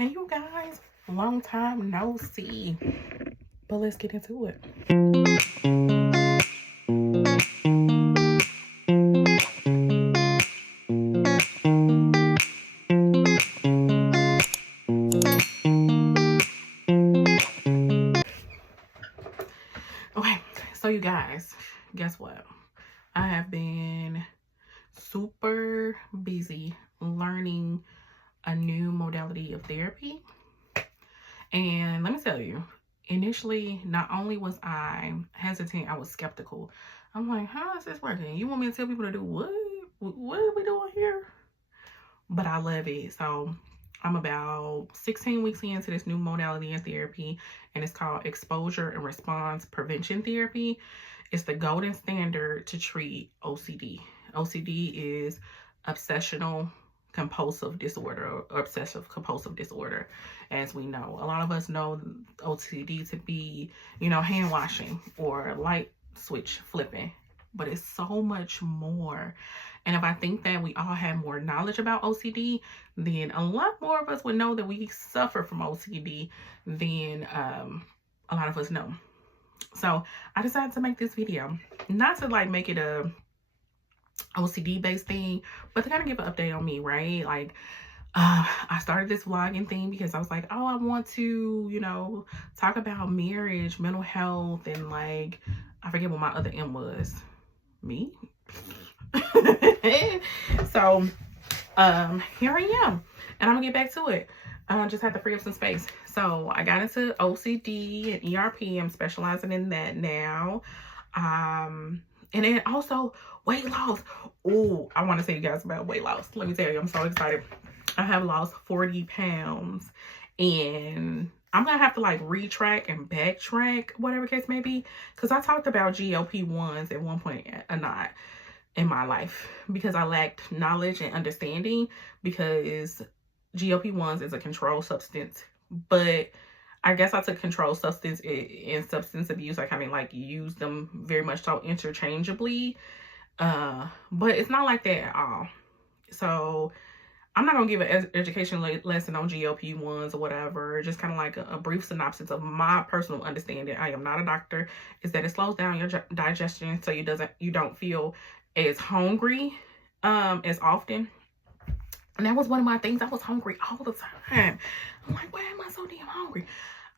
Hey, you guys, long time no see, but let's get into it. Okay, so you guys, guess what? I have been super busy learning a new modality of therapy. And let me tell you, initially, not only was I hesitant, I was skeptical. I'm like, how is this working? You want me to tell people to do what? What are we doing here? But I love it. So I'm about 16 weeks into this new modality in therapy, and it's called exposure and response prevention therapy. It's the golden standard to treat OCD. OCD is obsessional compulsive disorder or obsessive compulsive disorder. As we know, a lot of us know OCD to be, hand washing or light switch flipping, but it's so much more. And if I think that we all have more knowledge about OCD, then a lot more of us would know that we suffer from OCD than a lot of us know. So I decided to make this video, not to like make it a OCD based thing, but to kind of give an update on me, right? Like, I started this vlogging thing because I was like, oh, I want to, talk about marriage, mental health, and like, I forget what my other M was. Me? So, here I am, and I'm gonna get back to it. Just have to free up some space. So I got into OCD and ERP. I'm specializing in that now. And then also weight loss. Oh, I want to tell you guys about weight loss. Let me tell you, I'm so excited. I have lost 40 pounds, and I'm gonna have to like retrack and backtrack, whatever case may be, because I talked about GLP-1s at one point or not in my life because I lacked knowledge and understanding, because GLP-1s is a controlled substance, but I guess I took controlled substance in substance abuse. I kind of like use them very much so interchangeably, but it's not like that at all. So I'm not gonna give an education lesson on GLP-1s or whatever. Just kind of like a brief synopsis of my personal understanding. I am not a doctor. Is that it slows down your digestion so you don't feel as hungry as often. And that was one of my things. I was hungry all the time. I'm like, why am I so damn hungry?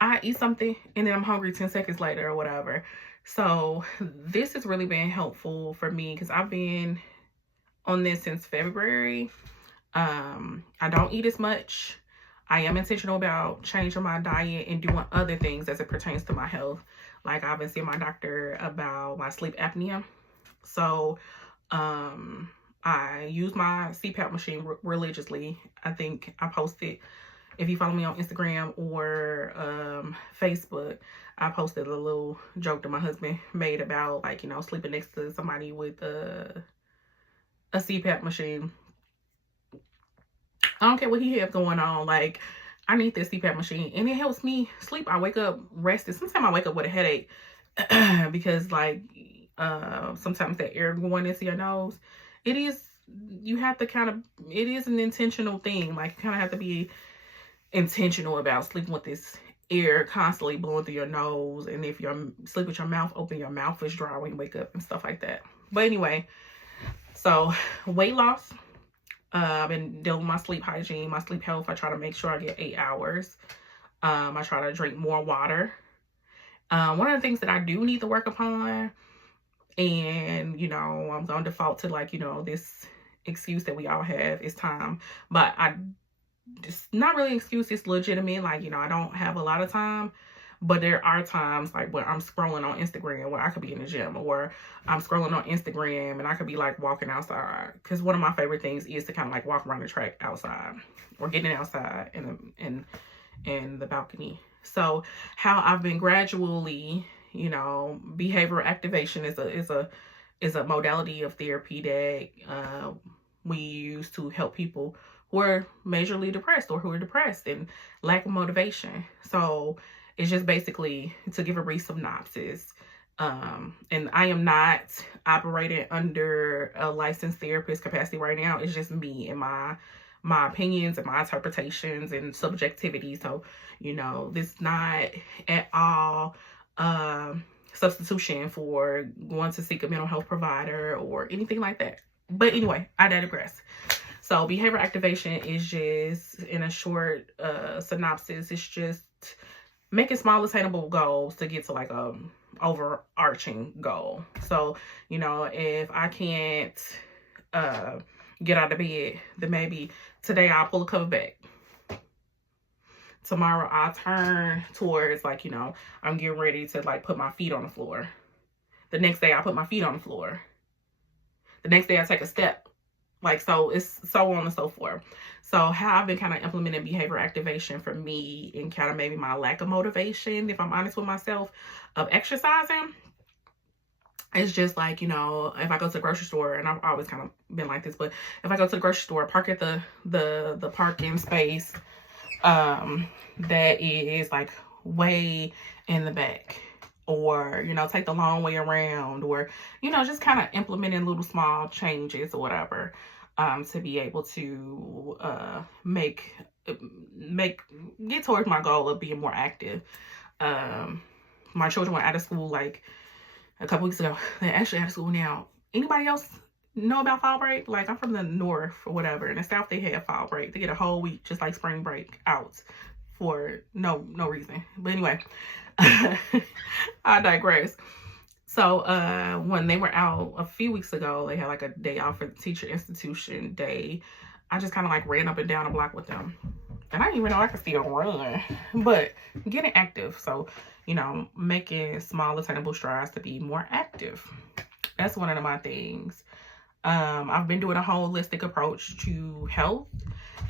I eat something and then I'm hungry 10 seconds later or whatever. So this has really been helpful for me because I've been on this since February. I don't eat as much. I am intentional about changing my diet and doing other things as it pertains to my health. Like I've been seeing my doctor about my sleep apnea. So I use my CPAP machine religiously. I think I posted, if you follow me on Instagram or Facebook, I posted a little joke that my husband made about like, sleeping next to somebody with a CPAP machine. I don't care what he has going on. Like, I need this CPAP machine, and it helps me sleep. I wake up rested. Sometimes I wake up with a headache because, like, sometimes that air going into your nose. You have to it is an intentional thing. Like, you kind of have to be intentional about sleeping with this air constantly blowing through your nose. And if you sleep with your mouth open, your mouth is dry when you wake up and stuff like that. But anyway, so weight loss. I've been dealing with my sleep hygiene, my sleep health. I try to make sure I get 8 hours. I try to drink more water. One of the things that I do need to work upon, and, I'm going to default to like, this excuse that we all have is time. But it's not really an excuse. It's legitimate. Like, I don't have a lot of time. But there are times like when I'm scrolling on Instagram where I could be in the gym, or I'm scrolling on Instagram and I could be like walking outside. Because one of my favorite things is to kind of like walk around the track outside or getting outside in the balcony. So how I've been gradually, behavioral activation is a modality of therapy that we use to help people who are majorly depressed or who are depressed and lack of motivation. So it's just basically, to give a brief synopsis, and I am not operating under a licensed therapist capacity right now. It's just me and my my opinions and my interpretations and subjectivity. So, you know, this is not at all substitution for going to seek a mental health provider or anything like that. But anyway, I digress. So behavior activation is just, in a short synopsis, it's just making small attainable goals to get to like a overarching goal. So, you know, if I can't get out of bed, then maybe today I'll pull a cover back. Tomorrow I'll turn towards, like, you know, I'm getting ready to like put my feet on the floor. The next day I'll put my feet on the floor. The next day I take a step. Like, so it's so on and so forth. So how I've been kind of implementing behavior activation for me, and kind of maybe my lack of motivation, if I'm honest with myself, of exercising, it's just like, you know, if I go to the grocery store, and I've always kind of been like this, but if I go to the grocery store, park at the parking space that is like way in the back, or, you know, take the long way around, or, you know, just kind of implementing little small changes or whatever, to be able to get towards my goal of being more active. My children were out of school like a couple weeks ago. They're actually out of school now. Anybody else know about fall break? Like, I'm from the north or whatever. In the south, they have fall break. They get a whole week, just like spring break, out for no reason. But anyway, I digress. So when they were out a few weeks ago, they had like a day off for the teacher institution day. I just kind of like ran up and down the block with them. And I didn't even know I could still run, but getting active. So, you know, making small attainable strides to be more active. That's one of my things. I've been doing a holistic approach to health,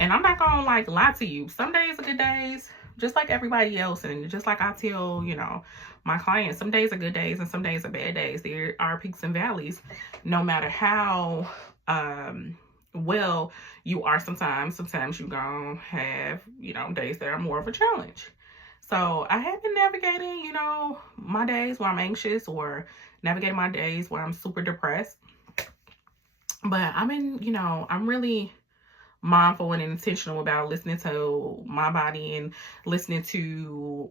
and I'm not gonna like lie to you. Some days are good days, just like everybody else, and just like I tell, you know, my clients, some days are good days and some days are bad days. There are peaks and valleys, no matter how well you are. Sometimes you're gonna have, you know, days that are more of a challenge. So I have been navigating, you know, my days where I'm anxious, or navigating my days where I'm super depressed. But I've been, you know, I'm really mindful and intentional about listening to my body, and listening to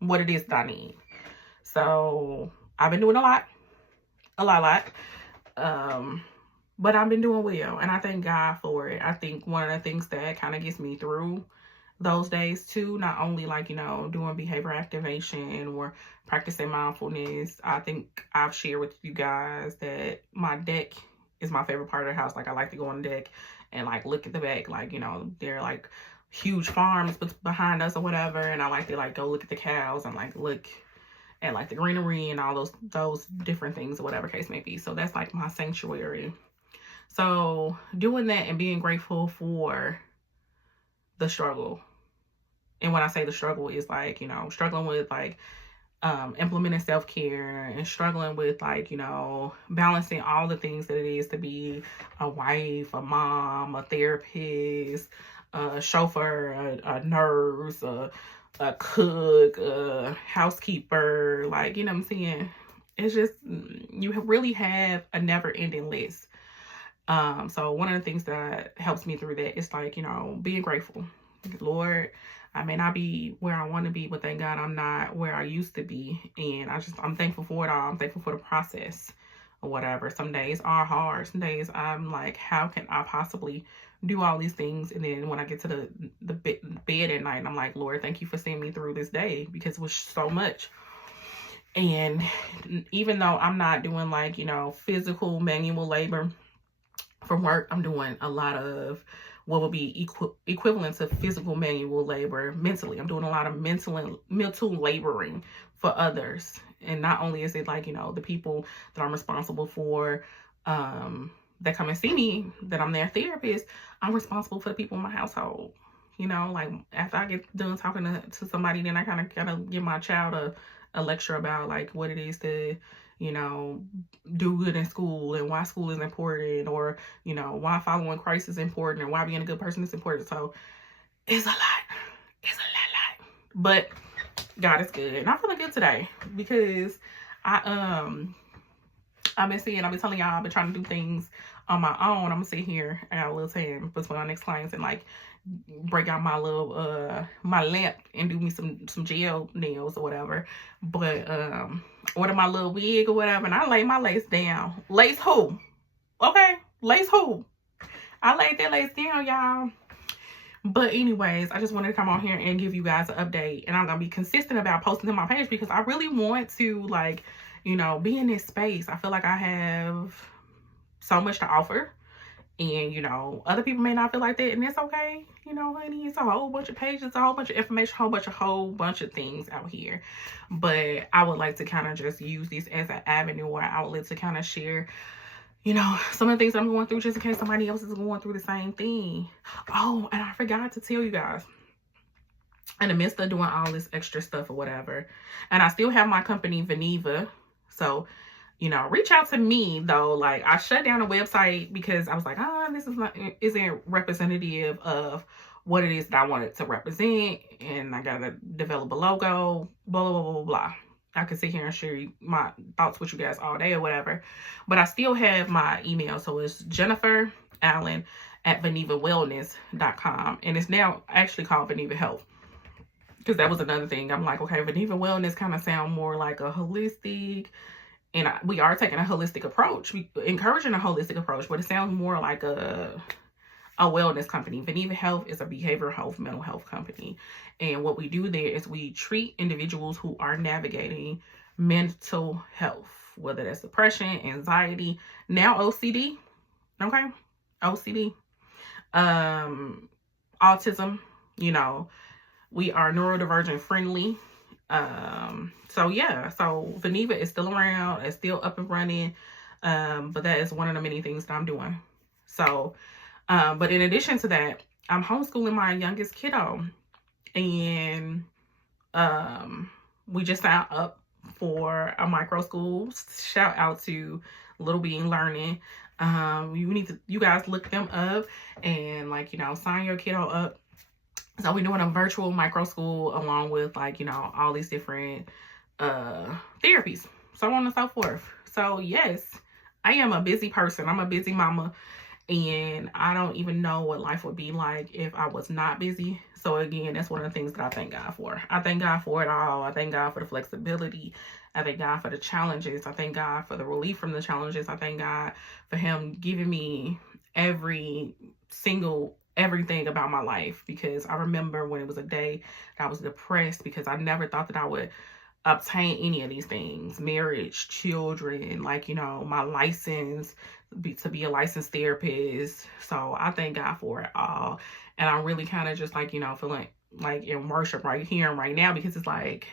what it is that I need. So I've been doing a lot. But I've been doing well, and I thank God for it. I think one of the things that kind of gets me through those days too, not only like, you know, doing behavior activation or practicing mindfulness. I think I've shared with you guys that my deck is my favorite part of the house. Like, I like to go on the deck and like look at the back, like, you know, they're like huge farms behind us or whatever, and I like to like go look at the cows and like look at like the greenery and all those different things, or whatever case may be. So that's like my sanctuary. So doing that and being grateful for the struggle. And when I say the struggle, is like, you know, struggling with like implementing self-care, and struggling with like, you know, balancing all the things that it is to be a wife, a mom, a therapist, a chauffeur, a nurse, a cook, a housekeeper. Like, you know what I'm saying? It's just, you really have a never-ending list. So one of the things that helps me through that is like, you know, being grateful. Lord, I may not be where I want to be, but thank God I'm not where I used to be. And I'm thankful for it all. I'm thankful for the process or whatever. Some days are hard. Some days I'm like, how can I possibly do all these things? And then when I get to the bed at night, I'm like, Lord, thank you for seeing me through this day, because it was so much. And even though I'm not doing like, you know, physical manual labor from work, I'm doing a lot of what would be equivalent to physical manual labor mentally. I'm doing a lot of mental laboring for others. And not only is it like, you know, the people that I'm responsible for, that come and see me, that I'm their therapist, I'm responsible for the people in my household. You know, like after I get done talking to somebody, then I kind of give my child a lecture about like what it is to, you know, do good in school, and why school is important, or, you know, why following Christ is important, and why being a good person is important. So it's a lot. It's a lot. But God is good. And I'm feeling good today, because I I've been seeing, I've been telling y'all, I've been trying to do things on my own. I'm gonna sit here, I got a little time between my next clients and like break out my little my lamp and do me some gel nails or whatever. But order my little wig or whatever, and I lay my lace down. Lace who? Okay, lace who? I laid that lace down, y'all. But anyways, I just wanted to come on here and give you guys an update, and I'm gonna be consistent about posting to my page because I really want to, like, you know, be in this space. I feel like I have so much to offer, and you know, other people may not feel like that, and it's okay. You know, honey, it's a whole bunch of pages, a whole bunch of information, a whole bunch of things out here. But I would like to kind of just use this as an avenue or outlet to kind of share, you know, some of the things that I'm going through, just in case somebody else is going through the same thing. Oh, and I forgot to tell you guys, in the midst of doing all this extra stuff or whatever, and I still have my company Veneva. So, you know, reach out to me though. Like, I shut down a website because I was like, this isn't representative of what it is that I wanted to represent, and I gotta develop a logo, blah blah blah blah blah. I could sit here and share my thoughts with you guys all day or whatever, but I still have my email. So it's Jennifer Allen at VenevaWellness.com, and it's now actually called Veneva Health, because that was another thing. I'm like, okay, Veneva Wellness kind of sound more like a holistic, and we are taking a holistic approach, encouraging a holistic approach, but it sounds more like a wellness company. Veneva Health is a behavioral health, mental health company. And what we do there is we treat individuals who are navigating mental health, whether that's depression, anxiety, now OCD, okay? OCD, autism, you know, we are neurodivergent friendly. So yeah, so Veneva is still around, it's still up and running. But that is one of the many things that I'm doing. So, but in addition to that, I'm homeschooling my youngest kiddo, and we just signed up for a micro school. Shout out to Little Being Learning. You guys look them up and, like, you know, sign your kiddo up. So we're doing a virtual micro school along with, like, you know, all these different therapies, so on and so forth. So yes, I am a busy person. I'm a busy mama. And I don't even know what life would be like if I was not busy. So again, that's one of the things that I thank God for. I thank God for it all. I thank God for the flexibility. I thank God for the challenges. I thank God for the relief from the challenges. I thank God for him giving me everything about my life. Because I remember when it was a day that I was depressed because I never thought that I would obtain any of these things: marriage, children, like, you know, my license, to be a licensed therapist. So I thank God for it all. And I'm really kind of just, like, you know, feeling like in worship right here and right now, because it's like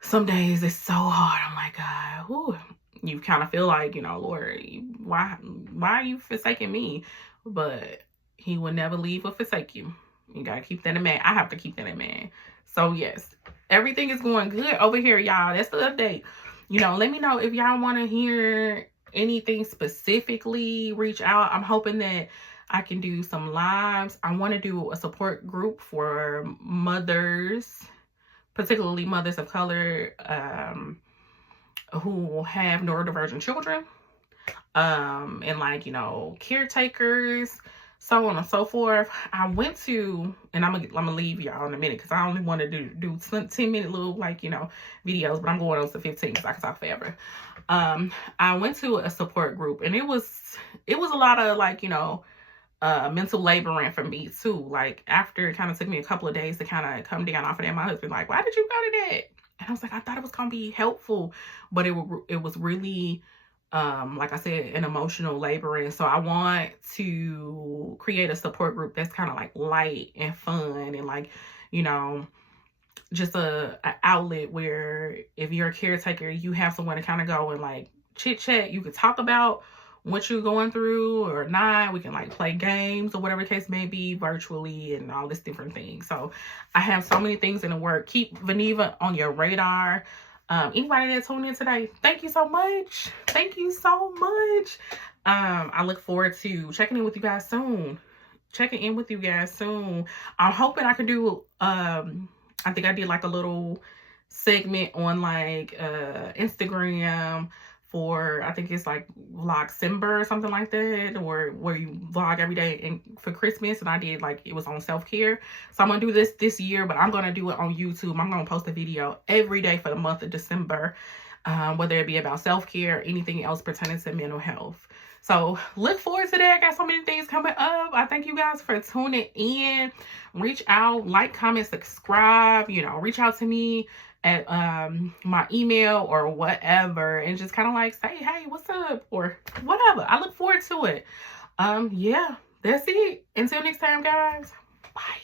some days it's so hard. I'm like, God, whew. You kind of feel like, you know, Lord, why are you forsaking me? But he will never leave or forsake you. You gotta keep that in mind. I have to keep that in mind. So yes, everything is going good over here, y'all. That's the update. You know, let me know if y'all want to hear anything specifically. Reach out. I'm hoping that I can do some lives. I want to do a support group for mothers, particularly mothers of color, who have neurodivergent children, and, like, you know, caretakers, so on and so forth. I went to, and I'm gonna leave y'all in a minute because I only want to do 10-minute little, like, you know, videos, but I'm going on to 15 because I can talk forever. I went to a support group, and it was a lot of, like, you know, mental laboring for me too. Like, after it kind of took me a couple of days to kind of come down off of that, my husband like, why did you go to that? And I was like, I thought it was gonna be helpful, but it was really, like I said, an emotional laboring. So I want to create a support group that's kind of like light and fun, and, like, you know, just a outlet where if you're a caretaker, you have someone to kind of go and, like, chit chat. You could talk about what you're going through or not. We can, like, play games or whatever the case may be virtually and all this different things. So I have so many things in the work. Keep Veneva on your radar. Anybody that tuned in today, thank you so much. Thank you so much. I look forward to checking in with you guys soon. I'm hoping I can do, I think I did, like, a little segment on, like, Instagram for, I think it's like Vlogcember or something like that, or where you vlog every day for Christmas. And I did like, it was on self-care. So I'm gonna do this year, but I'm gonna do it on YouTube. I'm gonna post a video every day for the month of December, whether it be about self-care or anything else pertaining to mental health. So look forward to that. I got so many things coming up. I thank you guys for tuning in. Reach out, like, comment, subscribe, you know, reach out to me at my email or whatever, and just kind of like say, hey, what's up, or whatever. I look forward to it. Yeah, that's it. Until next time, guys. Bye.